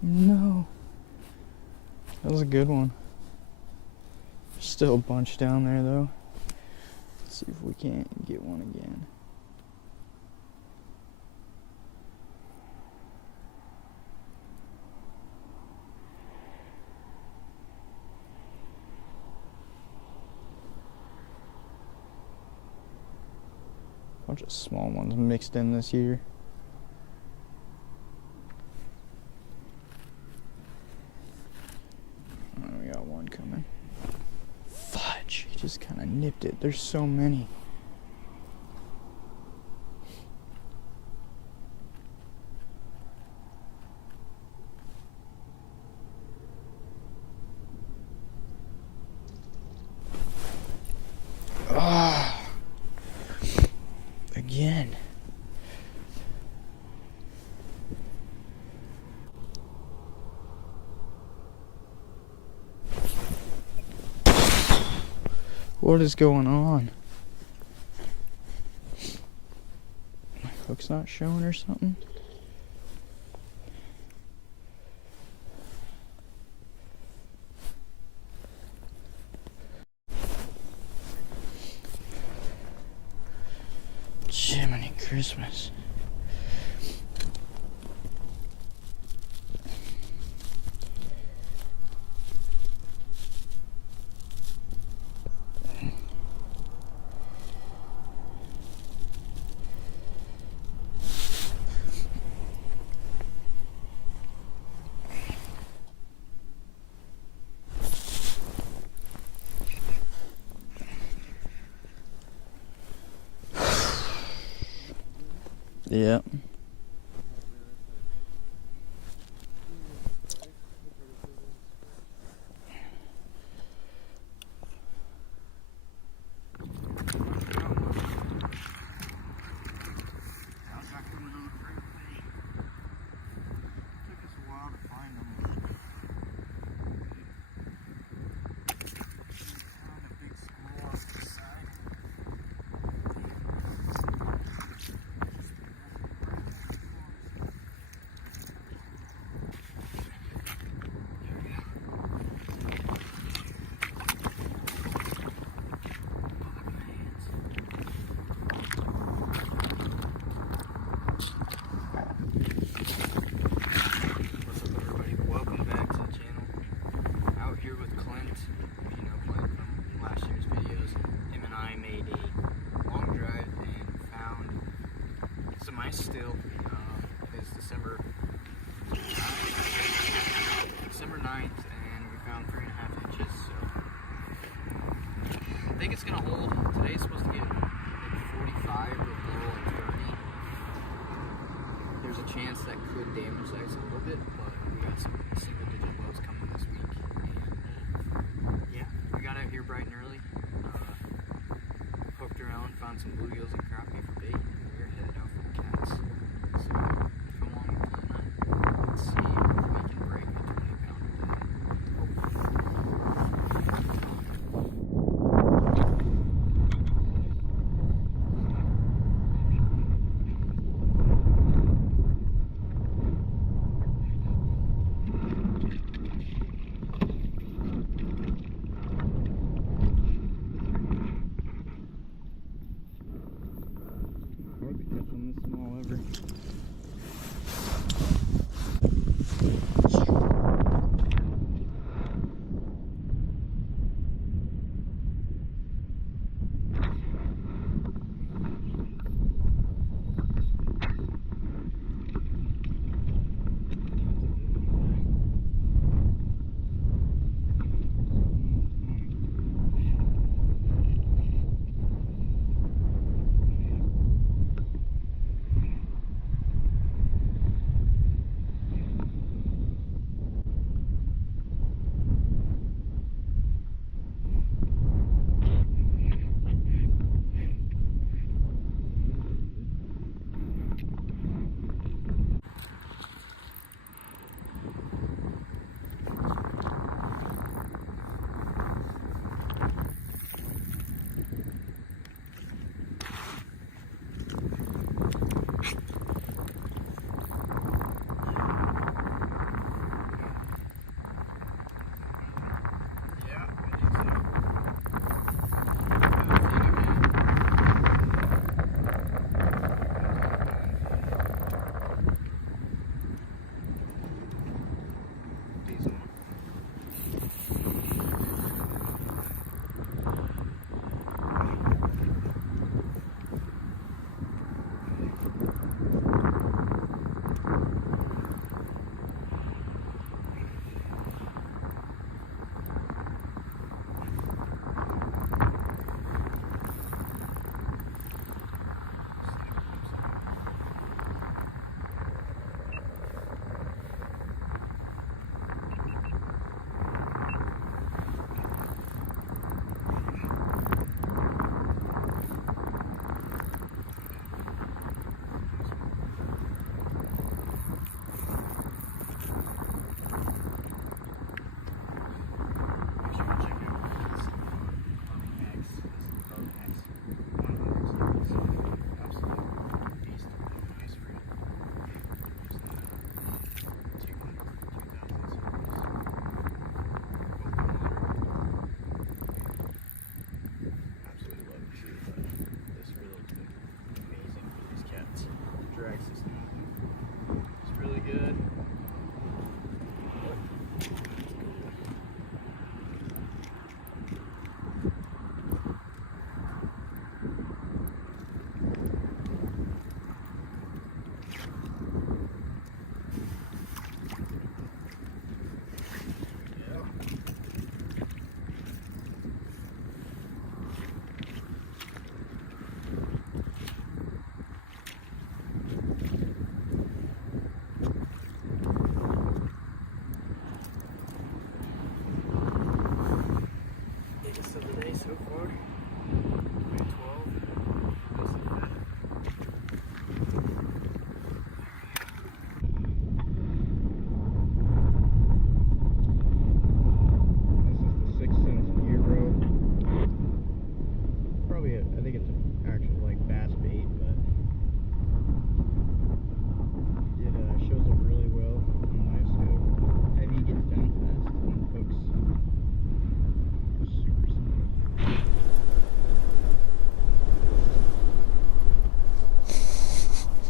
No. That was a good one. There's still a bunch down there though. Let's see if we can't get one again. Bunch of small ones mixed in this year. Oh, we got one coming. Fudge! He just kind of nipped it. There's so many. Ah! Again. What is going on? My hook's not showing or something? Jiminy Christmas. Yep. Still, it's December 9th, and we found 3.5 inches, so I think it's gonna hold. Today's supposed to get maybe 45 or below like 30. There's a chance that could damage the ice a little bit, but we got some single-digit lows coming this week, and yeah, we got out here bright and early, poked around, found some bluegills and crappie for bait, and we're headed out for the cats. So come along with me tonight. Let's see if we can break a 20-pounder today.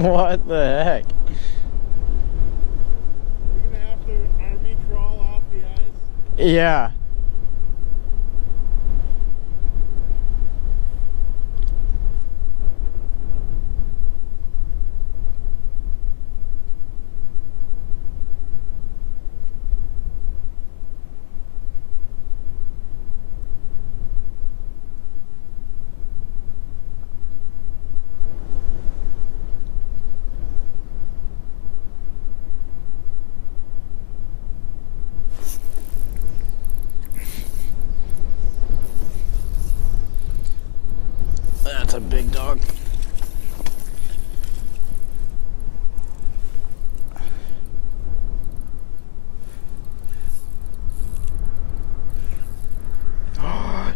What the heck? We're gonna have to army crawl off the ice. Yeah. That's a big dog.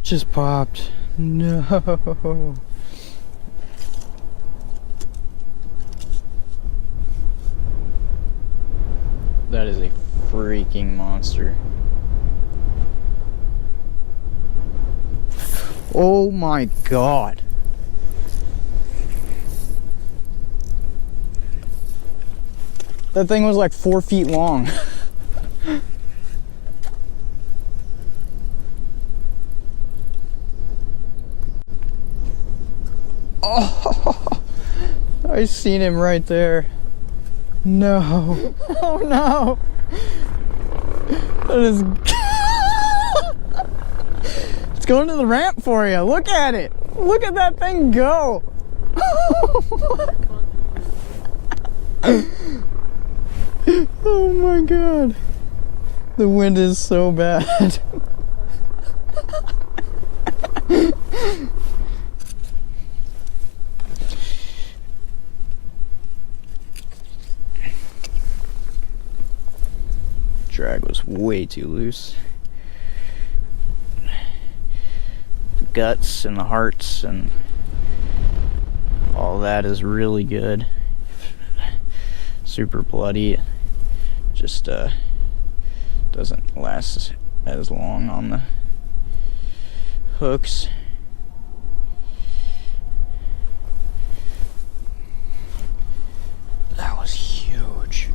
Just popped. No. That is a freaking monster. Oh my god. That thing was like 4 feet long. Oh, I seen him right there. No. Oh no. That is. It's going to the ramp for you. Look at it. Look at that thing go. Oh my god. The wind is so bad. Drag was way too loose. The guts and the hearts and all that is really good. Super bloody. Just doesn't last as long on the hooks. That was huge.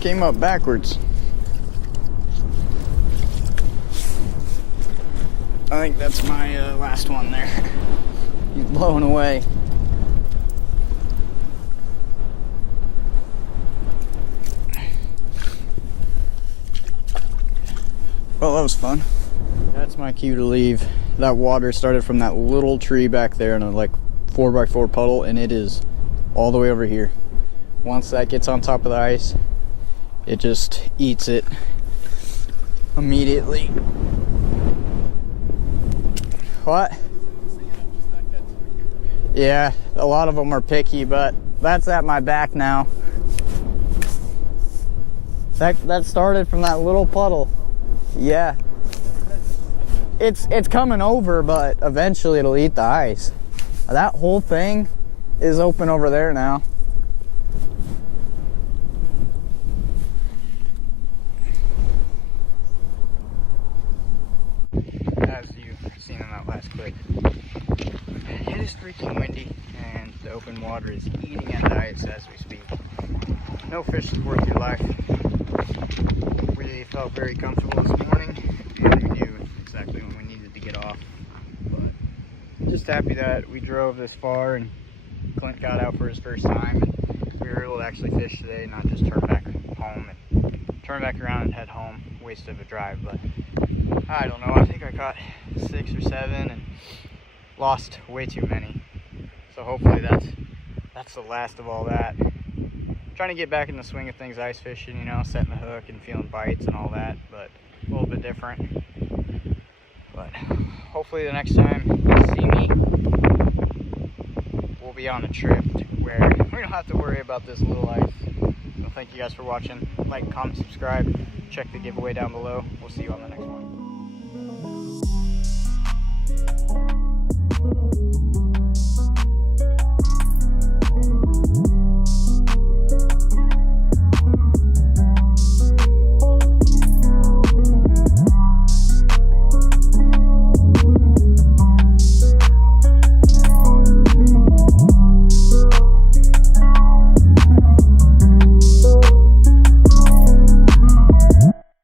Came up backwards. I think that's my last one there. He's blowing away. Well, that was fun. That's my cue to leave. That water started from that little tree back there in a like 4x4 puddle, and it is all the way over here. Once that gets on top of the ice, it just eats it immediately. What? Yeah, a lot of them are picky, but that's at my back now. That started from that little puddle. Yeah. It's coming over, but eventually it'll eat the ice. That whole thing is open over there now. As you've seen in that last clip, it is freaking windy and the open water is eating at the ice as we speak. No fish is worth your life. We felt very comfortable this morning and we knew exactly when we needed to get off. But just happy that we drove this far and Clint got out for his first time and we were able to actually fish today, not just turn back home and turn back around and head home. Waste of a drive, but I don't know, I think I caught 6 or 7 and lost way too many. So hopefully that's the last of all that. Trying to get back in the swing of things ice fishing, you know, setting the hook and feeling bites and all that, but a little bit different. But hopefully the next time you see me, we'll be on a trip where we don't have to worry about this little ice. So thank you guys for watching. Like, comment, subscribe. Check the giveaway down below. We'll see you on the next one.